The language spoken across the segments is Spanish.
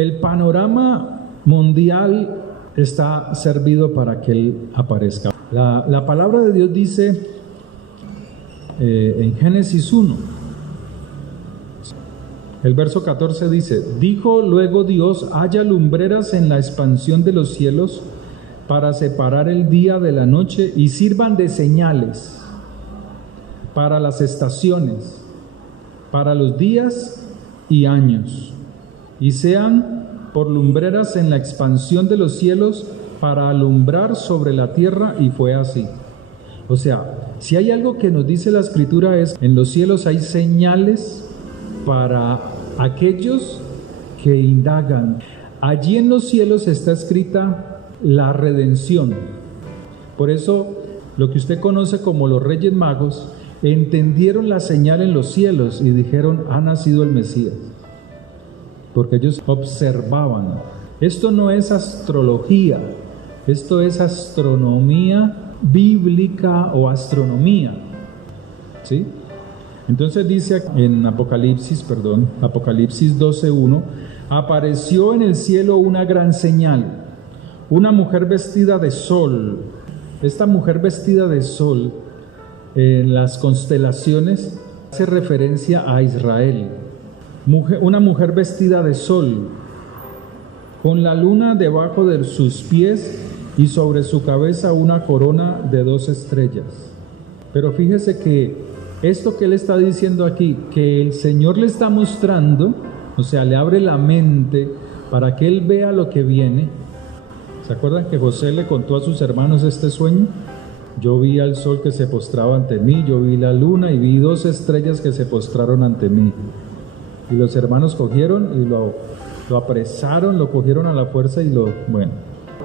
el panorama mundial está servido para que Él aparezca. La palabra de Dios dice en Génesis 1, el verso 14 dice: dijo luego Dios, haya lumbreras en la expansión de los cielos para separar el día de la noche y sirvan de señales para las estaciones, para los días y años, y sean por lumbreras en la expansión de los cielos para alumbrar sobre la tierra. Y fue así. O sea, si hay algo que nos dice la Escritura es: en los cielos hay señales para aquellos que indagan. Allí en los cielos está escrita la redención. Por eso, lo que usted conoce como los Reyes Magos entendieron la señal en los cielos y dijeron: ha nacido el Mesías. Porque ellos observaban. Esto no es astrología, esto es astronomía bíblica o astronomía, ¿sí? Entonces dice en Apocalipsis 12:1: apareció en el cielo una gran señal, una mujer vestida de sol. Esta mujer vestida de sol en las constelaciones hace referencia a Israel. Una mujer vestida de sol, con la luna debajo de sus pies y sobre su cabeza una corona de 2 estrellas. Pero fíjese que esto que él está diciendo aquí, que el Señor le está mostrando, o sea, le abre la mente para que él vea lo que viene. ¿Se acuerdan que José le contó a sus hermanos este sueño? Yo vi al sol que se postraba ante mí, yo vi la luna y vi 2 estrellas que se postraron ante mí. Y los hermanos cogieron y lo apresaron, lo cogieron a la fuerza y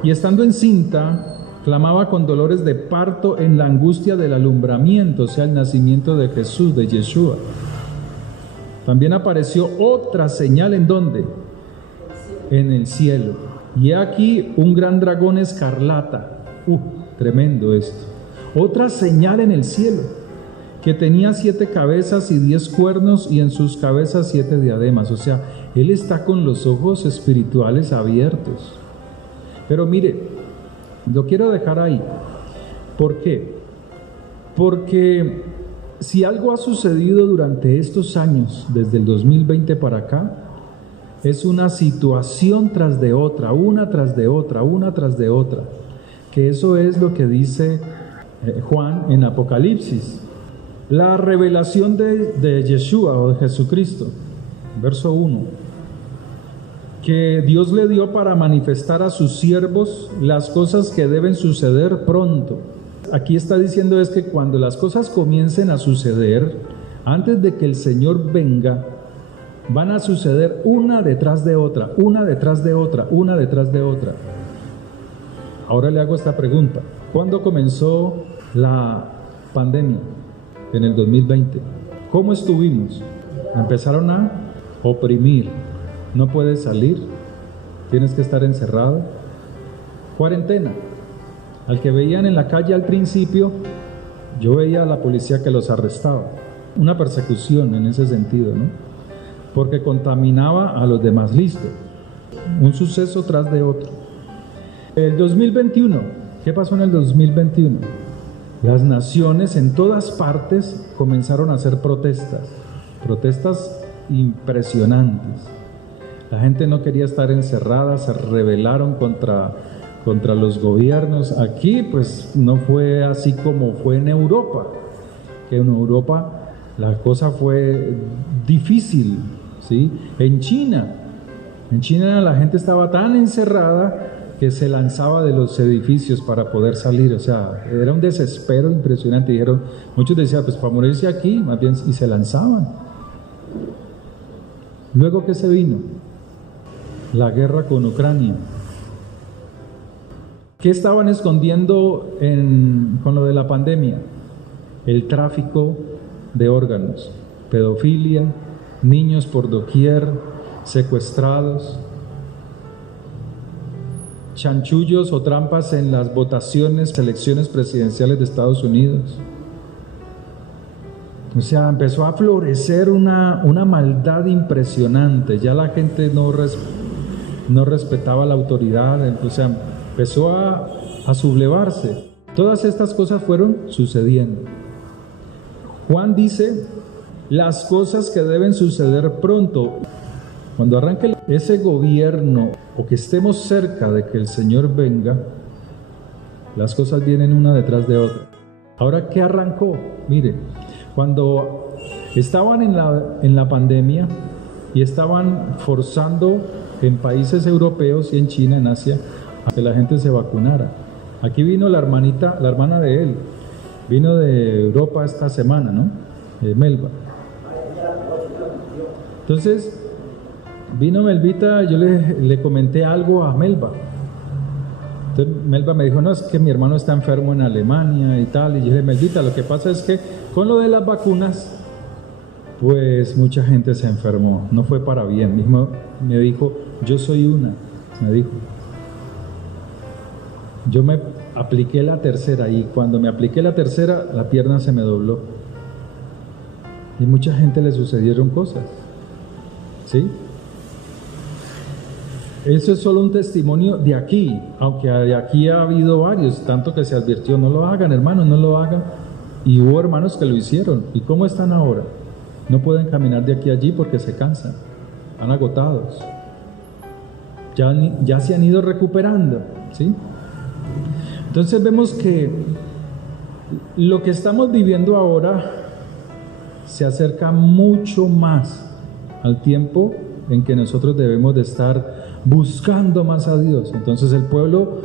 Y estando encinta, clamaba con dolores de parto en la angustia del alumbramiento, o sea, el nacimiento de Jesús, de Yeshua. También apareció otra señal, ¿en dónde? En el cielo. Y he aquí un gran dragón escarlata. Tremendo esto. Otra señal en el cielo, que tenía 7 cabezas y 10 cuernos, y en sus cabezas 7 diademas. O sea, él está con los ojos espirituales abiertos. Pero mire, lo quiero dejar ahí. ¿Por qué? Porque si algo ha sucedido durante estos años, desde el 2020 para acá, es una situación tras de otra, una tras de otra, una tras de otra. Que eso es lo que dice Juan en Apocalipsis. La revelación de Yeshua o de Jesucristo, verso 1, que Dios le dio para manifestar a sus siervos las cosas que deben suceder pronto. Aquí está diciendo es que cuando las cosas comiencen a suceder, antes de que el Señor venga, van a suceder una detrás de otra, una detrás de otra, una detrás de otra. Ahora le hago esta pregunta: ¿cuándo comenzó la pandemia? En el 2020. ¿Cómo estuvimos? Empezaron a oprimir. No puedes salir, tienes que estar encerrado. Cuarentena. Al que veían en la calle al principio, yo veía a la policía que los arrestaba. Una persecución en ese sentido, ¿no? Porque contaminaba a los demás. Listo. Un suceso tras de otro. El 2021. ¿Qué pasó en el 2021? Las naciones en todas partes comenzaron a hacer protestas impresionantes. La gente no quería estar encerrada, se rebelaron contra los gobiernos. Aquí pues no fue así como fue en Europa, que en Europa la cosa fue difícil, ¿sí? En China la gente estaba tan encerrada que se lanzaba de los edificios para poder salir. O sea, era un desespero impresionante. Muchos decían, pues para morirse aquí, más bien, y se lanzaban. Luego, ¿qué se vino? La guerra con Ucrania. ¿Qué estaban escondiendo con lo de la pandemia? El tráfico de órganos, pedofilia, niños por doquier, secuestrados, chanchullos o trampas en las votaciones, elecciones presidenciales de Estados Unidos. O sea, empezó a florecer una maldad impresionante. Ya la gente no respetaba la autoridad, o sea, empezó a sublevarse. Todas estas cosas fueron sucediendo. Juan dice las cosas que deben suceder pronto. Cuando arranque ese gobierno o que estemos cerca de que el Señor venga, las cosas vienen una detrás de otra. Ahora, ¿qué arrancó? Mire, cuando estaban en la pandemia y estaban forzando en países europeos y en China, en Asia, a que la gente se vacunara. Aquí vino la hermana de él, vino de Europa esta semana, ¿no? Melba. Entonces, vino Melvita, yo le comenté algo a Melba. Entonces Melba me dijo, no, es que mi hermano está enfermo en Alemania y tal. Y yo le dije, Melvita, lo que pasa es que con lo de las vacunas, pues mucha gente se enfermó, no fue para bien. Mismo me dijo, yo soy una, me dijo. Yo me apliqué la tercera y cuando me apliqué la tercera, la pierna se me dobló. Y mucha gente le sucedieron cosas, ¿sí? Eso es solo un testimonio de aquí, aunque de aquí ha habido varios, tanto que se advirtió, no lo hagan, hermanos, no lo hagan. Y hubo hermanos que lo hicieron. ¿Y cómo están ahora? No pueden caminar de aquí a allí porque se cansan, están agotados. Ya se han ido recuperando, ¿sí? Entonces vemos que lo que estamos viviendo ahora se acerca mucho más al tiempo en que nosotros debemos de estar buscando más a Dios. Entonces el pueblo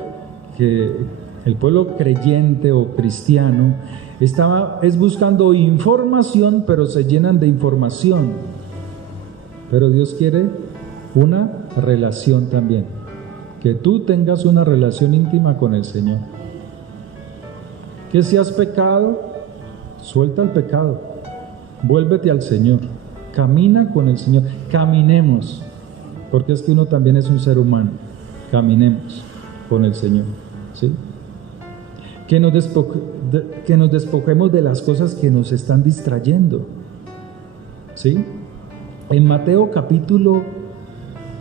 creyente o cristiano es buscando información, pero se llenan de información. Pero Dios quiere una relación también, que tú tengas una relación íntima con el Señor. Que si has pecado, suelta el pecado, vuélvete al Señor, camina con el Señor, caminemos, porque es que uno también es un ser humano, caminemos con el Señor, ¿sí? Que nos despojemos de las cosas que nos están distrayendo, ¿sí? En Mateo capítulo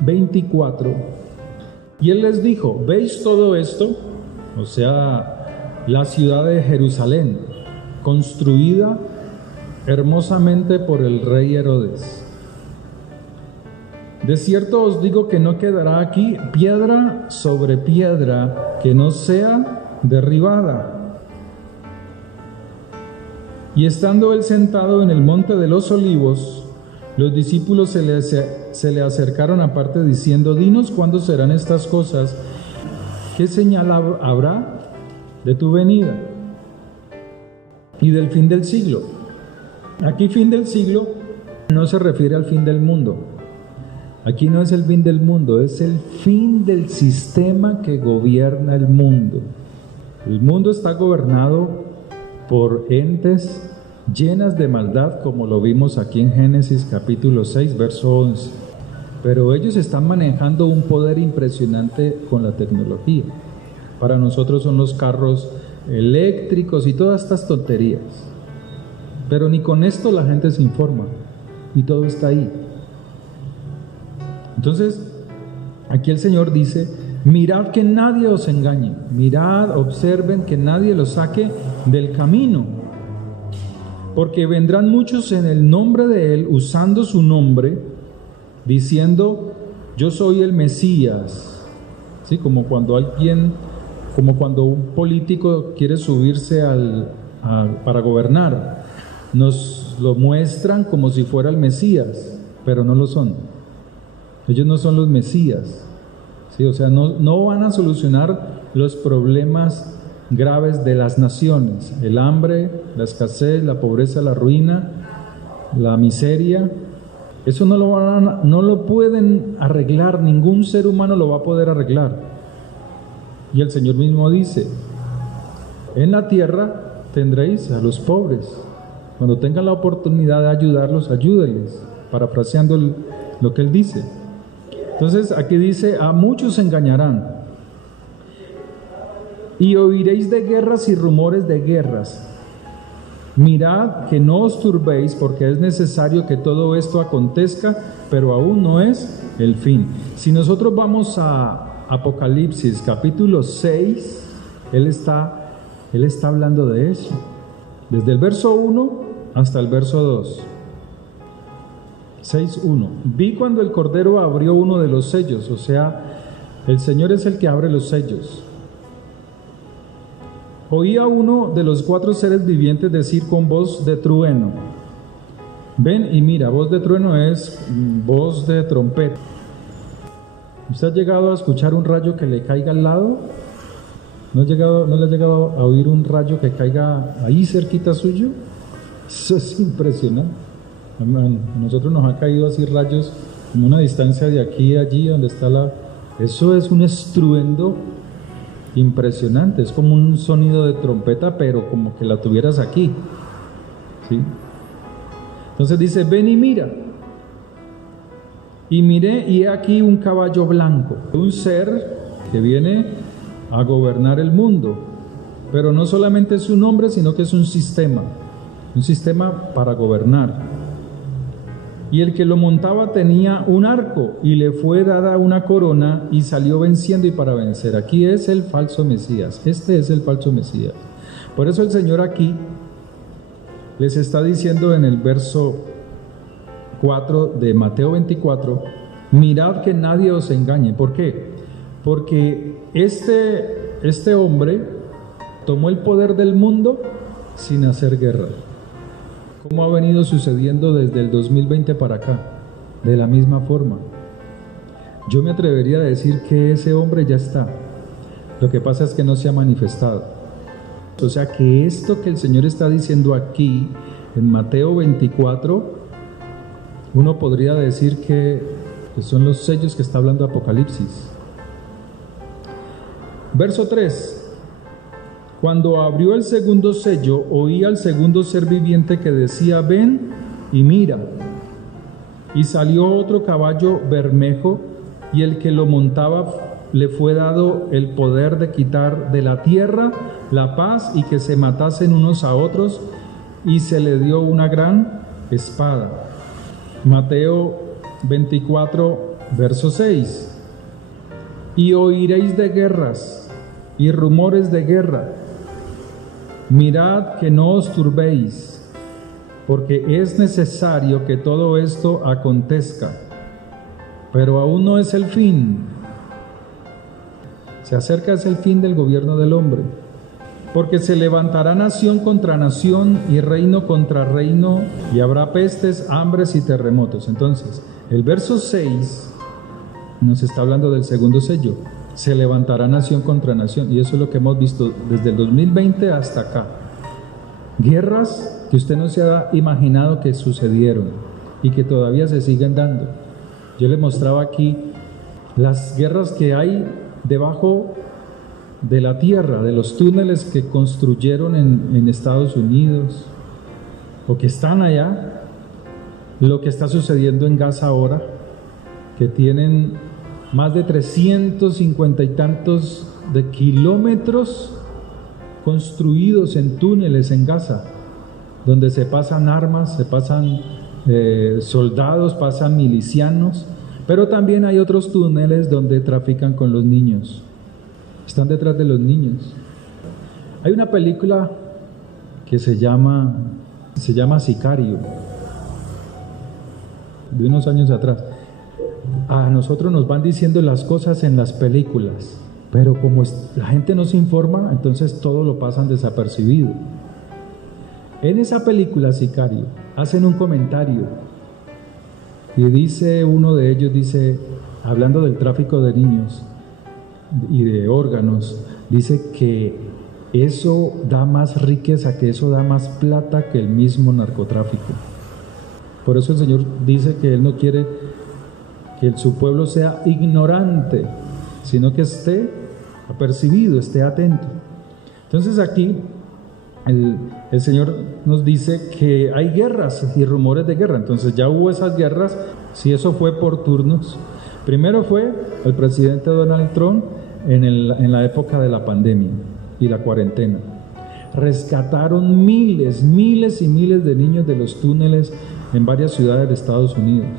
24, y Él les dijo, ¿veis todo esto? O sea, la ciudad de Jerusalén, construida hermosamente por el rey Herodes. De cierto os digo que no quedará aquí piedra sobre piedra que no sea derribada. Y estando él sentado en el monte de los olivos, los discípulos se le acercaron aparte diciendo, dinos cuándo serán estas cosas, qué señal habrá de tu venida y del fin del siglo. Aquí fin del siglo no se refiere al fin del mundo. Aquí no es el fin del mundo, es el fin del sistema que gobierna el mundo. El mundo está gobernado por entes llenas de maldad, como lo vimos aquí en Génesis capítulo 6, verso 11. Pero ellos están manejando un poder impresionante con la tecnología. Para nosotros son los carros eléctricos y todas estas tonterías. Pero ni con esto la gente se informa y todo está ahí. Entonces, aquí el Señor dice, mirad que nadie os engañe, mirad, observen que nadie los saque del camino, porque vendrán muchos en el nombre de Él, usando su nombre, diciendo, yo soy el Mesías, ¿sí? Como cuando un político quiere subirse para gobernar, nos lo muestran como si fuera el Mesías, pero no lo son. Ellos no son los Mesías, ¿sí? O sea, no van a solucionar los problemas graves de las naciones, el hambre, la escasez, la pobreza, la ruina, la miseria. Eso no lo pueden arreglar, ningún ser humano lo va a poder arreglar. Y el Señor mismo dice, en la tierra tendréis a los pobres. Cuando tengan la oportunidad de ayudarlos, ayúdenles, parafraseando lo que Él dice. Entonces aquí dice, a muchos engañarán. Y oiréis de guerras y rumores de guerras. mirad que no os turbéis, porque es necesario que todo esto acontezca, pero aún no es el fin. Si nosotros vamos a Apocalipsis capítulo 6, Él está hablando de eso, desde el verso 1 hasta el verso 2. 6:1. Vi cuando el Cordero abrió uno de los sellos, o sea, el Señor es el que abre los sellos. Oí a uno de los 4 seres vivientes decir con voz de trueno. Ven y mira, voz de trueno es voz de trompeta. ¿Usted ha llegado a escuchar un rayo que le caiga al lado? ¿No le ha llegado a oír un rayo que caiga ahí cerquita suyo? Eso es impresionante. A nosotros nos ha caído así rayos como una distancia de aquí a allí donde está Eso es un estruendo impresionante, es como un sonido de trompeta, pero como que la tuvieras aquí, ¿sí? Entonces dice, ven y mira. Y miré, y he aquí un caballo blanco, un ser que viene a gobernar el mundo, pero no solamente es un hombre, sino que es un sistema para gobernar. Y el que lo montaba tenía un arco, y le fue dada una corona, y salió venciendo y para vencer. Aquí es el falso Mesías, este es el falso Mesías. Por eso el Señor aquí les está diciendo en el verso 4 de Mateo 24, mirad que nadie os engañe. ¿Por qué? Porque este hombre tomó el poder del mundo sin hacer guerra, como ha venido sucediendo desde el 2020 para acá, de la misma forma. Yo me atrevería a decir que ese hombre ya está, lo que pasa es que no se ha manifestado. O sea que esto que el Señor está diciendo aquí, en Mateo 24, uno podría decir que son los sellos que está hablando Apocalipsis. Verso 3. Cuando abrió el segundo sello, oí al segundo ser viviente que decía, ven y mira. Y salió otro caballo bermejo, y el que lo montaba le fue dado el poder de quitar de la tierra la paz y que se matasen unos a otros, y se le dio una gran espada. Mateo 24, verso 6. Y oiréis de guerras y rumores de guerra. Mirad que no os turbéis, porque es necesario que todo esto acontezca, pero aún no es el fin. Se acerca es el fin del gobierno del hombre, porque se levantará nación contra nación y reino contra reino, y habrá pestes, hambres y terremotos. Entonces, el verso 6 nos está hablando del segundo sello. Se levantará nación contra nación, y eso es lo que hemos visto desde el 2020 hasta acá. Guerras que usted no se ha imaginado que sucedieron y que todavía se siguen dando. Yo le mostraba aquí las guerras que hay debajo de la tierra, de los túneles que construyeron en Estados Unidos o que están allá, lo que está sucediendo en Gaza ahora, que tienen más de 350 y tantos de kilómetros construidos en túneles en Gaza, donde se pasan armas, se pasan soldados, pasan milicianos, pero también hay otros túneles donde trafican con los niños, están detrás de los niños. Hay una película que se llama Sicario, de unos años atrás. A nosotros nos van diciendo las cosas en las películas, pero como la gente no se informa, entonces todo lo pasan desapercibido. En esa película Sicario hacen un comentario y dice uno de ellos, dice, hablando del tráfico de niños y de órganos, dice que eso da más riqueza, que eso da más plata que el mismo narcotráfico. Por eso el Señor dice que Él no quiere que su pueblo sea ignorante, sino que esté apercibido, esté atento. Entonces aquí el Señor nos dice que hay guerras y rumores de guerra. Entonces ya hubo esas guerras, si eso fue por turnos. Primero fue el presidente Donald Trump en la época de la pandemia y la cuarentena. rescataron miles y miles de niños de los túneles en varias ciudades de Estados Unidos.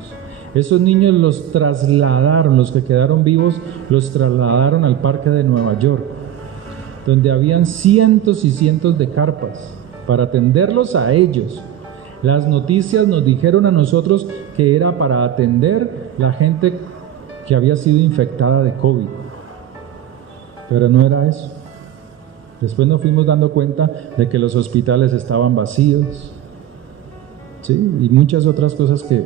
Esos niños los trasladaron, los que quedaron vivos, los trasladaron al parque de Nueva York, donde habían cientos y cientos de carpas para atenderlos a ellos. Las noticias nos dijeron a nosotros que era para atender la gente que había sido infectada de COVID, pero no era eso. Después nos fuimos dando cuenta de que los hospitales estaban vacíos, ¿sí? Y muchas otras cosas que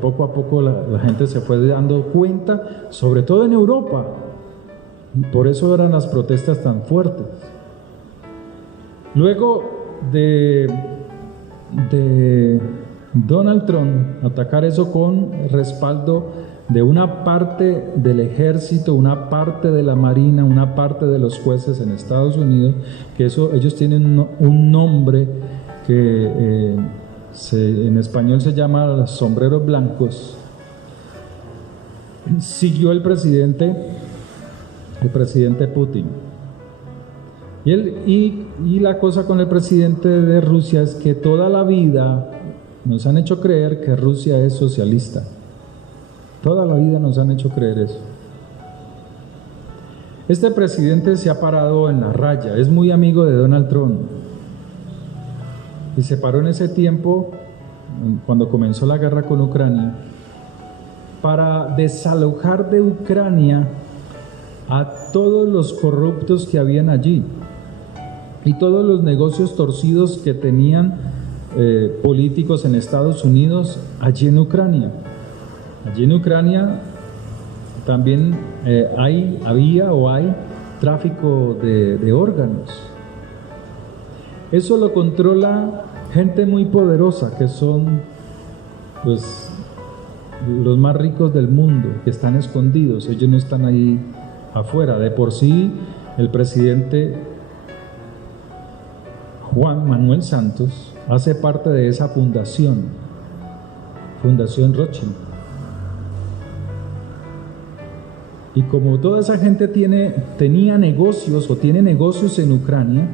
poco a poco la gente se fue dando cuenta, sobre todo en Europa. Y por eso eran las protestas tan fuertes. Luego de Donald Trump atacar eso con respaldo de una parte del ejército, una parte de la marina, una parte de los jueces en Estados Unidos, que ellos tienen un nombre que en español se llama los sombreros blancos. Siguió el presidente Putin. Y la cosa con el presidente de Rusia es que toda la vida nos han hecho creer que Rusia es socialista. Toda la vida nos han hecho creer eso. Este presidente se ha parado en la raya, es muy amigo de Donald Trump. Y se paró en ese tiempo, cuando comenzó la guerra con Ucrania, para desalojar de Ucrania a todos los corruptos que habían allí y todos los negocios torcidos que tenían políticos en Estados Unidos allí en Ucrania. Allí en Ucrania también había tráfico de órganos. Eso lo controla gente muy poderosa, que son pues los más ricos del mundo, que están escondidos. Ellos no están ahí afuera. De por sí, el presidente Juan Manuel Santos hace parte de esa Fundación Rothschild. Y como toda esa gente tenía negocios o tiene negocios en Ucrania,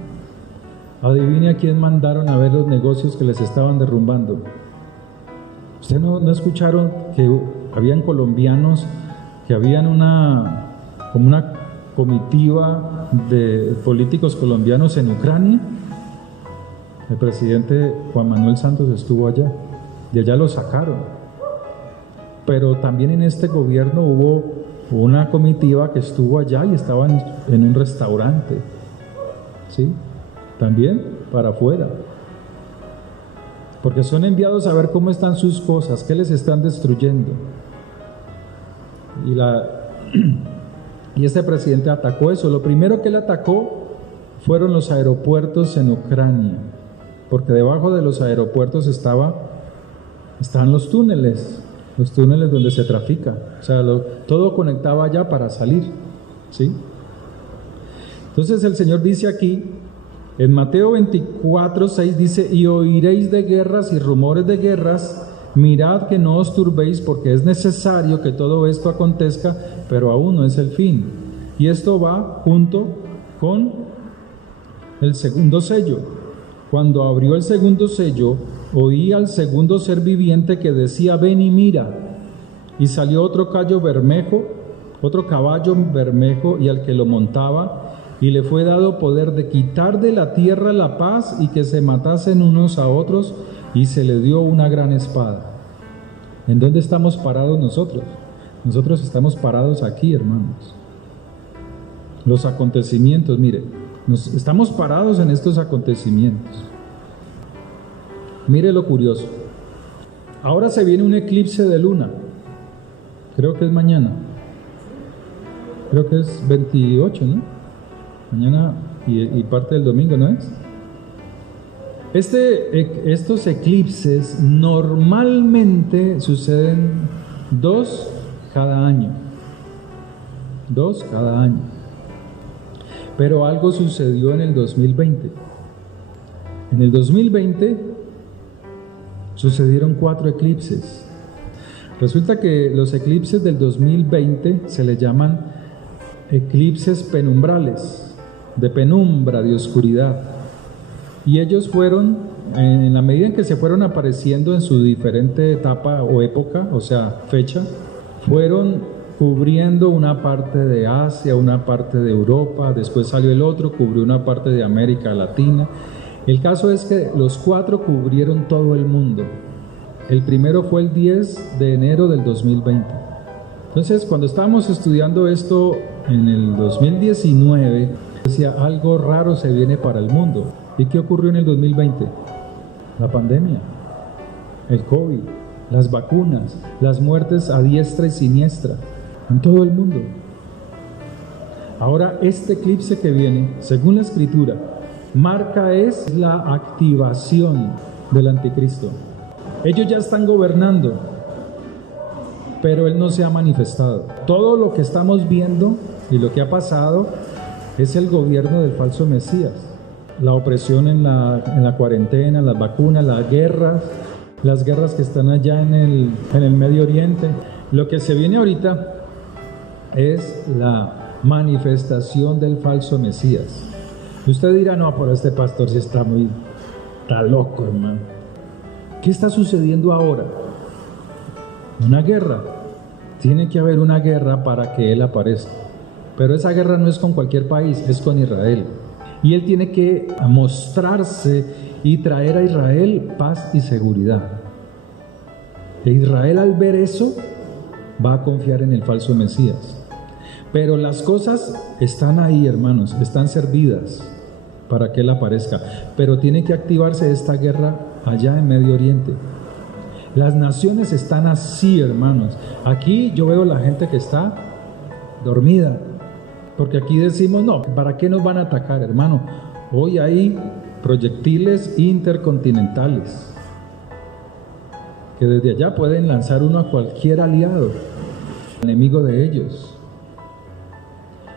adivine a quién mandaron a ver los negocios que les estaban derrumbando. ¿Ustedes no escucharon que habían colombianos, que habían como una comitiva de políticos colombianos en Ucrania? El presidente Juan Manuel Santos estuvo allá, de allá lo sacaron. Pero también en este gobierno hubo una comitiva que estuvo allá y estaban en un restaurante, ¿sí? También para afuera, porque son enviados a ver cómo están sus cosas, qué les están destruyendo. Y este presidente atacó eso. Lo primero que él atacó fueron los aeropuertos en Ucrania, porque debajo de los aeropuertos estaban los túneles donde se trafica. O sea, todo conectaba allá para salir, ¿sí? Entonces el Señor dice aquí, en Mateo 24:6 dice: y oiréis de guerras y rumores de guerras, mirad que no os turbéis, porque es necesario que todo esto acontezca, pero aún no es el fin. Y esto va junto con el segundo sello. Cuando abrió el segundo sello, oí al segundo ser viviente que decía: ven y mira. Y salió otro caballo bermejo, y al que lo montaba, y le fue dado poder de quitar de la tierra la paz y que se matasen unos a otros, y se le dio una gran espada. ¿En dónde estamos parados nosotros? Nosotros estamos parados aquí, hermanos. Los acontecimientos, mire, estamos parados en estos acontecimientos. Mire lo curioso. Ahora se viene un eclipse de luna. Creo que es mañana. Creo que es 28, ¿no? Mañana y parte del domingo, ¿no es? Estos eclipses normalmente suceden 2 cada año. 2 cada año. Pero algo sucedió en el 2020. En el 2020 sucedieron 4 eclipses. Resulta que los eclipses del 2020 se les llaman eclipses penumbrales, de penumbra, de oscuridad. Y ellos fueron, en la medida en que se fueron apareciendo en su diferente etapa o época, o sea, fecha, fueron cubriendo una parte de Asia, una parte de Europa, después salió el otro, cubrió una parte de América Latina. El caso es que los 4 cubrieron todo el mundo. El primero fue el 10 de enero del 2020. Entonces, cuando estábamos estudiando esto en el 2019, decía, algo raro se viene para el mundo. ¿Y qué ocurrió en el 2020? La pandemia, el COVID, las vacunas, las muertes a diestra y siniestra, en todo el mundo. Ahora, este eclipse que viene, según la Escritura, marca es la activación del anticristo. Ellos ya están gobernando, pero él no se ha manifestado. Todo lo que estamos viendo y lo que ha pasado es el gobierno del falso Mesías. La opresión en la cuarentena, las vacunas, las guerras que están allá en el Medio Oriente. Lo que se viene ahorita es la manifestación del falso Mesías. Usted dirá, no, pero este pastor sí está loco, hermano. ¿Qué está sucediendo ahora? Una guerra. Tiene que haber una guerra para que él aparezca. Pero esa guerra no es con cualquier país, es con Israel. Y él tiene que mostrarse y traer a Israel paz y seguridad. E Israel, al ver eso, va a confiar en el falso Mesías. Pero las cosas están ahí, hermanos, están servidas para que él aparezca. Pero tiene que activarse esta guerra allá en Medio Oriente. Las naciones están así, hermanos. Aquí yo veo la gente que está dormida. Porque aquí decimos, no, ¿para qué nos van a atacar, hermano? Hoy hay proyectiles intercontinentales que desde allá pueden lanzar uno a cualquier aliado, enemigo de ellos.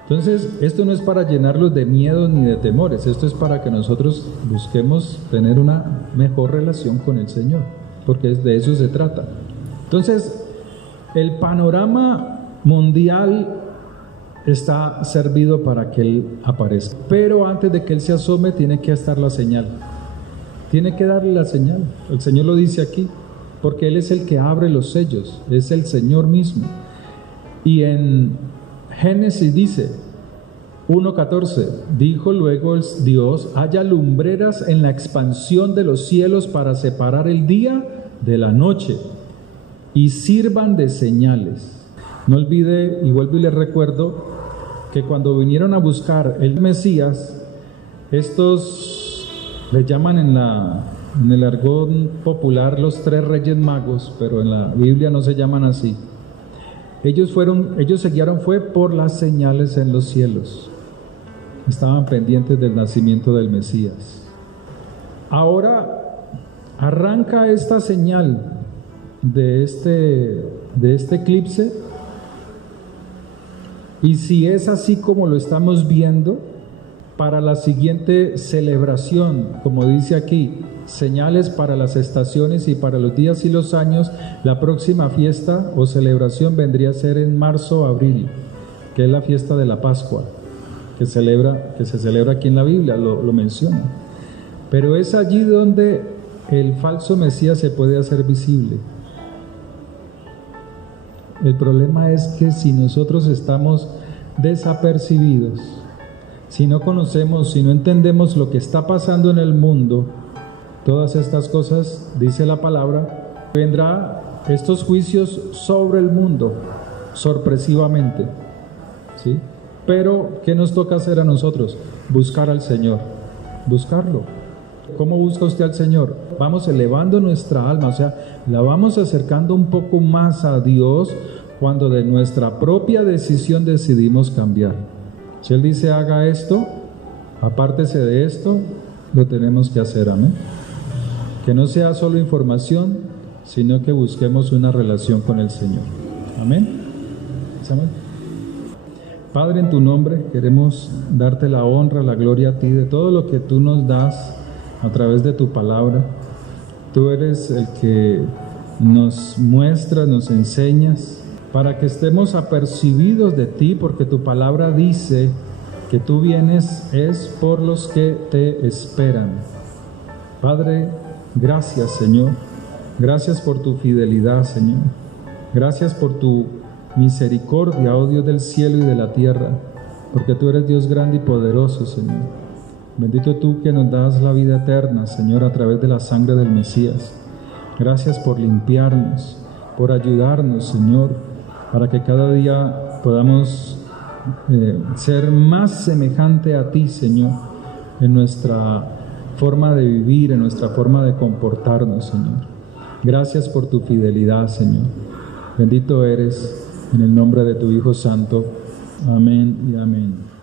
Entonces, esto no es para llenarlos de miedos ni de temores, esto es para que nosotros busquemos tener una mejor relación con el Señor, porque de eso se trata. Entonces, el panorama mundial está servido para que Él aparezca. Pero antes de que Él se asome, tiene que estar la señal. Tiene que darle la señal. El Señor lo dice aquí, porque Él es el que abre los sellos, es el Señor mismo. Y en Génesis dice, 1:14, dijo luego Dios, haya lumbreras en la expansión de los cielos para separar el día de la noche y sirvan de señales. No olvide, y vuelvo y les recuerdo, que cuando vinieron a buscar el Mesías, estos le llaman en el argot popular los 3 reyes magos, pero en la Biblia no se llaman así. Ellos se guiaron fue por las señales en los cielos. Estaban pendientes del nacimiento del Mesías. Ahora arranca esta señal de este eclipse. Y si es así como lo estamos viendo, para la siguiente celebración, como dice aquí, señales para las estaciones y para los días y los años, la próxima fiesta o celebración vendría a ser en marzo o abril, que es la fiesta de la Pascua, que se celebra aquí en la Biblia, lo menciona. Pero es allí donde el falso Mesías se puede hacer visible. El problema es que si nosotros estamos desapercibidos, si no conocemos, si no entendemos lo que está pasando en el mundo, todas estas cosas, dice la palabra, vendrá estos juicios sobre el mundo, sorpresivamente, ¿sí? Pero, ¿qué nos toca hacer a nosotros? Buscar al Señor, buscarlo. ¿Cómo busca usted al Señor? Vamos elevando nuestra alma, o sea, la vamos acercando un poco más a Dios cuando de nuestra propia decisión decidimos cambiar. Si Él dice haga esto, apártese de esto, lo tenemos que hacer, amén. Que no sea solo información, sino que busquemos una relación con el Señor. Amén. Amén. Padre, en tu nombre queremos darte la honra, la gloria a ti de todo lo que tú nos das a través de tu palabra. Tú eres el que nos muestras, nos enseñas, para que estemos apercibidos de ti, porque tu palabra dice que tú vienes es por los que te esperan. Padre, gracias, Señor. Gracias por tu fidelidad, Señor. Gracias por tu misericordia, oh Dios del cielo y de la tierra, porque tú eres Dios grande y poderoso, Señor. Bendito tú que nos das la vida eterna, Señor, a través de la sangre del Mesías. Gracias por limpiarnos, por ayudarnos, Señor, para que cada día podamos ser más semejante a ti, Señor, en nuestra forma de vivir, en nuestra forma de comportarnos, Señor. Gracias por tu fidelidad, Señor. Bendito eres en el nombre de tu Hijo Santo. Amén y amén.